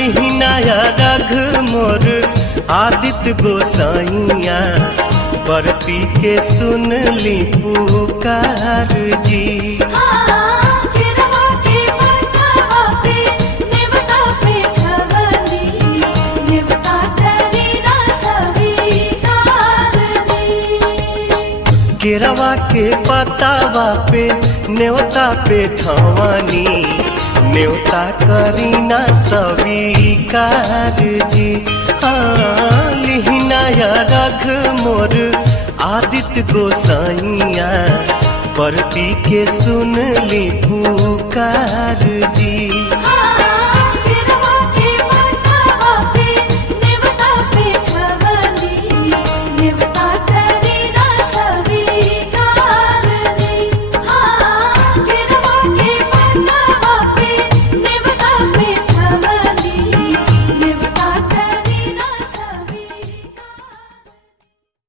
लिहिनाया रघ मोर आदित्य गोसाइया बरती के सुन ली पुकार जी। केरवा के पतावा पे न्योता पे ठवानी न्योता करीना स्वीकार जी। हाँ लिहिनाया रघ मोर आदित्य गोसाइया बरती के सुन ली पुकार जी।